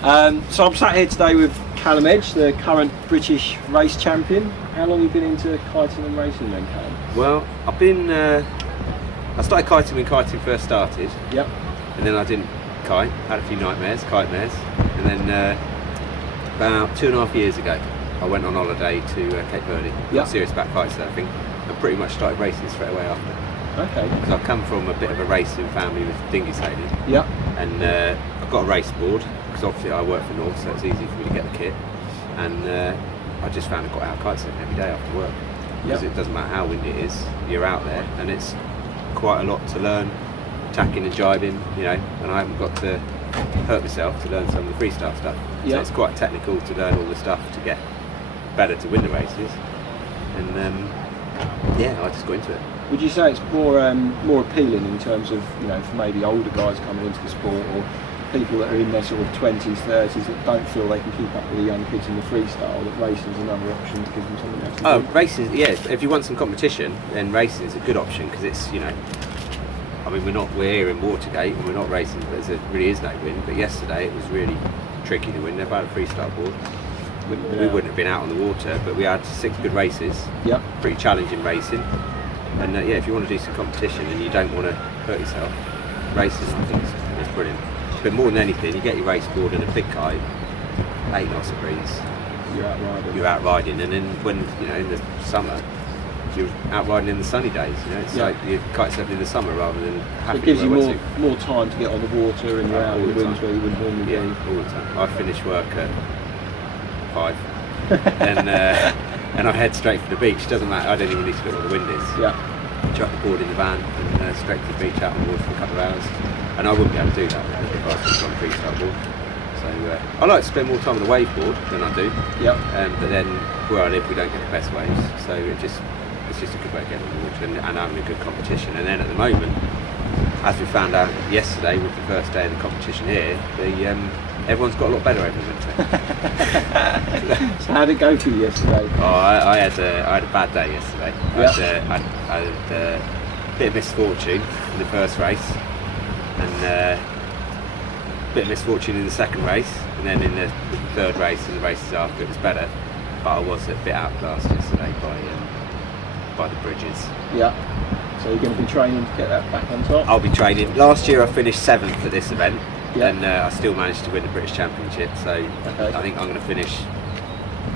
So I'm sat here today with Callum, the current British race champion. How long have you been into kiting and racing then, Callum? Well, I started kiting when kiting first started. Yep. And then I didn't kite, had a few nightmares, and then about 2.5 years ago I went on holiday to Cape Verde. Got serious about kite surfing and pretty much started racing straight away after. Okay. Because I come from a bit of a racing family with dinghy sailing. Yep. And I've got a race board because obviously I work for North, so it's easy for me to get the kit. And I just found I got out kite surfing every day after work. Because it doesn't matter how windy it is, you're out there, and it's quite a lot to learn, tacking and jibing, you know, and I haven't got to hurt myself to learn some of the freestyle stuff. So it's quite technical to learn all the stuff to get better to win the races. And I just got into it. Would you say it's more appealing in terms of, you know, for maybe older guys coming into the sport, or people that are in their sort of 20s, 30s that don't feel they can keep up with the young kids in the freestyle, that racing is another option to give them something else to do? Oh, racing, yeah, if you want some competition, then racing is a good option, because it's, you know, I mean, we're here in Watergate and we're not racing, but there really is no wind. But yesterday it was really tricky to win. If I had a freestyle board, we wouldn't have been out on the water, but we had 6 good races. Yeah. Pretty challenging racing. And if you want to do some competition and you don't want to hurt yourself, racing, I think it's brilliant. But more than anything, you get your race board and a big kite, 8 knots of breeze. You're out riding, and then when, you know, in the summer, you're out riding in the sunny days. You know, it's like you're kite surfing in the summer rather than happy. It gives you more time to get on the water, and you're out in the winds where you wouldn't normally be. All the time. I finish work at 5, and I head straight for the beach. Doesn't matter. I don't even need to look what the wind is. Yeah. Chuck the board in the van and straight to the beach, out on the water for a couple of hours. And I wouldn't be able to do that if I was just on a freestyle board. So I like to spend more time on the wave board than I do. Yep. But then where I live, we don't get the best waves, so it's just a good way of getting on the water and having a good competition. And then at the moment, as we found out yesterday with the first day of the competition here, everyone's got a lot better over the winter. So how did it go for you yesterday? Oh, I had a bad day yesterday. I had a bit of misfortune in the first race, and a bit of misfortune in the second race, and then in the third race and the races after it was better. But I was a bit outclassed yesterday by the bridges. Yeah. So you're going to be training to get that back on top? I'll be training. Last year I finished 7th at this event, and I still managed to win the British Championship. So I think I'm going to finish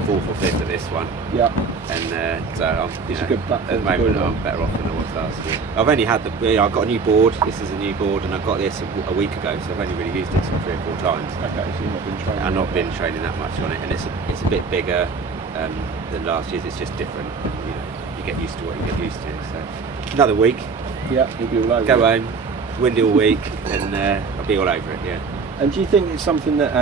4th or 5th at this one. Yeah. And so I'm, it's a good platform. At the moment I'm better off than I was last year. I've only had I've got a new board. This is a new board, and I got this a week ago, so I've only really used it 3 or 4 times. Okay, so you've not been training. I've not been training that much on it, and it's a bit bigger than last year's. It's just different. You know, you get used to what you get used to. So another week. Yeah, you'll be all over Go it. home, windy all week, and I'll be all over it. Yeah. And do you think it's something that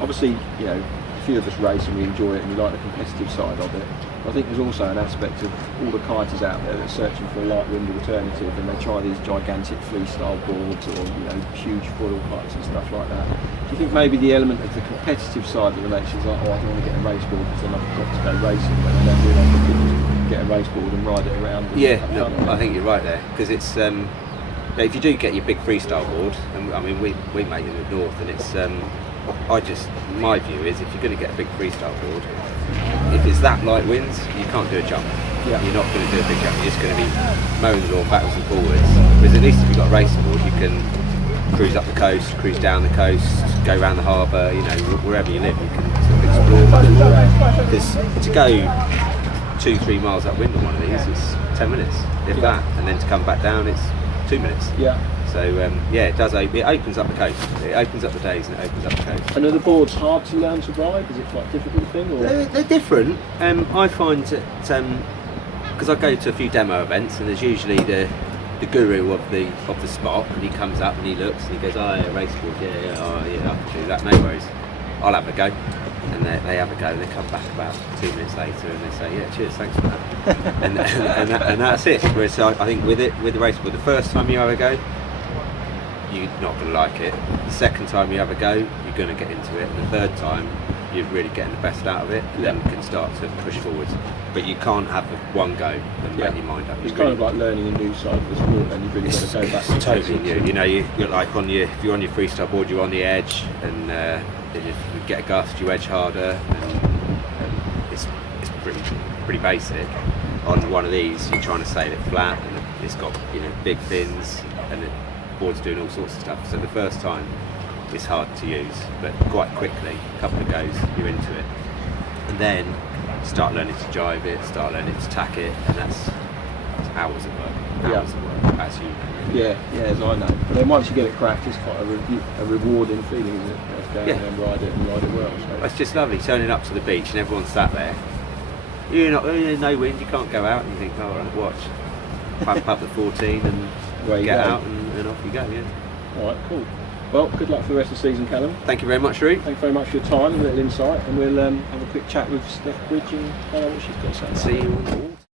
obviously, you know, a few of us race and we enjoy it and we like the competitive side of it. I think there's also an aspect of all the kiters out there that are searching for a light wind alternative, and they try these gigantic freestyle boards, or, you know, huge foil kites and stuff like that. Do you think maybe the element of the competitive side that relates is like, oh, I don't want to get a race board because then I've got to go racing, but I don't realise I could just get a race board and ride it around? I think you're right there, because it's if you do get your big freestyle board, and I mean we make it in the north, and it's my view is, if you're going to get a big freestyle board, if it's that light winds, you can't do a jump. Yeah. You're not going to do a big jump. You're just going to be mowing the lawn backwards and forwards. Whereas at least if you've got a race board, you can cruise up the coast, cruise down the coast, go around the harbour. You know, wherever you live, you can sort of explore much more. Because to go 2-3 miles upwind on one of these, it's 10 minutes, if that, and then to come back down, it's 2 minutes. Yeah. So it does. It opens up the coast. It opens up the days and it opens up the coast. And are the boards hard to learn to ride? Is it quite a difficult thing? Or? They're different. I find that because I go to a few demo events, and there's usually the guru of the spot, and he comes up and he looks and he goes, "Oh, yeah, race board, I can do that. No worries. I'll have a go." And they have a go, and they come back about 2 minutes later and they say, "Yeah, cheers, thanks for that." and that's it. Whereas I think with the race board, the first time you have a go, you're not going to like it. The second time you have a go, you're going to get into it. And the third time, you're really getting the best out of it, and then you can start to push forwards. But you can't have one go and make your mind up. It's kind of like learning a new side of the sport, and you've really got to go back to totally new. You know, you're like if you're on your freestyle board, you're on the edge, and if you get a gust, you edge harder, and it's pretty basic. On one of these, you're trying to sail it flat, and it's got big fins, and the board's doing all sorts of stuff. So the first time, it's hard to use, but quite quickly, a couple of goes, you're into it, and then start learning to jive it, start learning to tack it, and that's hours of work, as you know. Yeah, as I know. But then once you get it cracked, it's quite a rewarding feeling, isn't it? Go out and ride it well. So. It's just lovely turning up to the beach and everyone's sat there. There's no wind, you can't go out, and you think, oh, right, watch. Pump up the 14 and get out and off you go, Alright, cool. Well, good luck for the rest of the season, Callum. Thank you very much, Rou. Thank you very much for your time and a little insight, and we'll have a quick chat with Steph Bridge and find out what she's got to say. See you on the water.